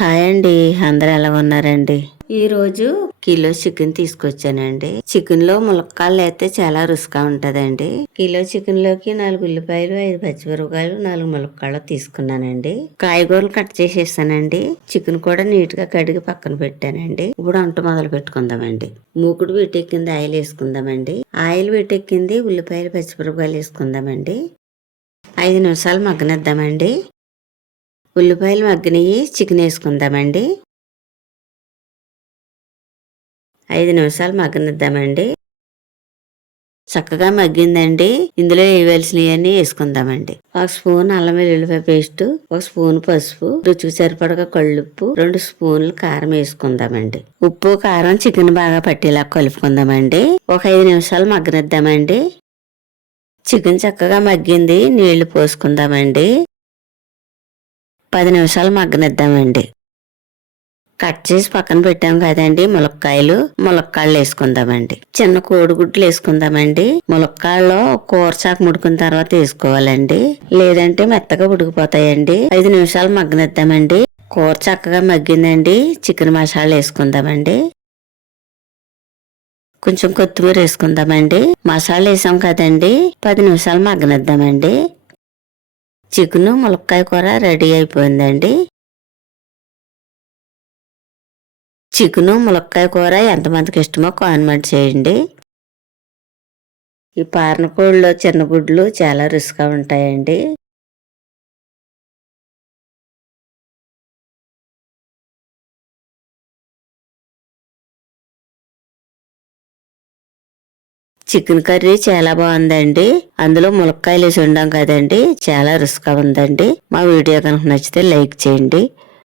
Hi అండి అందరు ఎలా ఉన్నారండి? ఈ రోజు కిలో చికెన్ తీసుకొచ్చానండి. చికెన్లో ములక్కాళ్ళు అయితే చాలా రుచిగా ఉంటదండి. కిలో చికెన్లోకి నాలుగు ఉల్లిపాయలు ఐదు పచ్చిమిరపకాయలు నాలుగు ములక్కాళ్ళు తీసుకున్నానండి. కాయగూరలు కట్ చేసేసానండి. చికెన్ కూడా నీట్గా కడిగి పక్కన పెట్టానండి. ఇప్పుడు అంట మొదలు పెట్టుకుందామండి. మూకుడు వీటెక్కింది ఆయిల్ వేసుకుందామండి. ఆయిల్ వీటెక్కింది ఉల్లిపాయలు పచ్చిమిరపకాయలు వేసుకుందామండి. ఐదు నిమిషాలు మగ్గనిద్దామండి. ఉల్లిపాయలు మగ్గినవి చికెన్ వేసుకుందామండి. ఐదు నిమిషాలు మగ్గనిద్దామండి. చక్కగా మగ్గిందండి. ఇందులో వేయవలసినవన్నీ వేసుకుందామండి. ఒక స్పూన్ అల్లం వెల్లుల్లిపాయ పేస్ట్ ఒక స్పూన్ పసుపు రుచికి సరిపడగా కళ్ళుప్పు రెండు స్పూన్లు కారం వేసుకుందామండి. ఉప్పు కారం చికెన్ బాగా పట్టేలా కలుపుకుందామండి. ఒక ఐదు నిమిషాలు మగ్గనిద్దామండి. చికెన్ చక్కగా మగ్గింది నీళ్ళు పోసుకుందామండి. పది నిమిషాలు మగ్గనిద్దామండి. కట్ చేసి పక్కన పెట్టాం కదండి ములక్కాయలు. ములక్కాళ్ళు వేసుకుందామండి. చిన్న కోడిగుడ్లు వేసుకుందామండి. ములక్కాళ్ళు కూర చాక ముడుకున్న తర్వాత వేసుకోవాలండి. లేదంటే మెత్తగా ఉడికిపోతాయండి. ఐదు నిమిషాలు మగ్గనిద్దామండి. కూర చక్కగా మగ్గిందండి. చికెన్ మసాలా వేసుకుందామండి. కొంచెం కొత్తిమీర వేసుకుందామండి. మసాలా వేసాం కదండి. పది నిమిషాలు మగ్గనిద్దామండి. చికెన్ ములక్కాయ కూర రెడీ అయిపోయిందండి. చికెను ములక్కాయ కూర ఎంతమందికి ఇష్టమో కాన్మెంట్ చేయండి. ఈ పారనకోళ్ళలో చిన్న గుడ్లు చాలా రుచిగా ఉంటాయండి. చికెన్ కర్రీ చాలా బాగుందండి. అందులో ములక్కాయలు వేసి ఉండాం కదండి. చాలా రుచిగా ఉందండి. మా వీడియో కనుక నచ్చితే లైక్ చేయండి.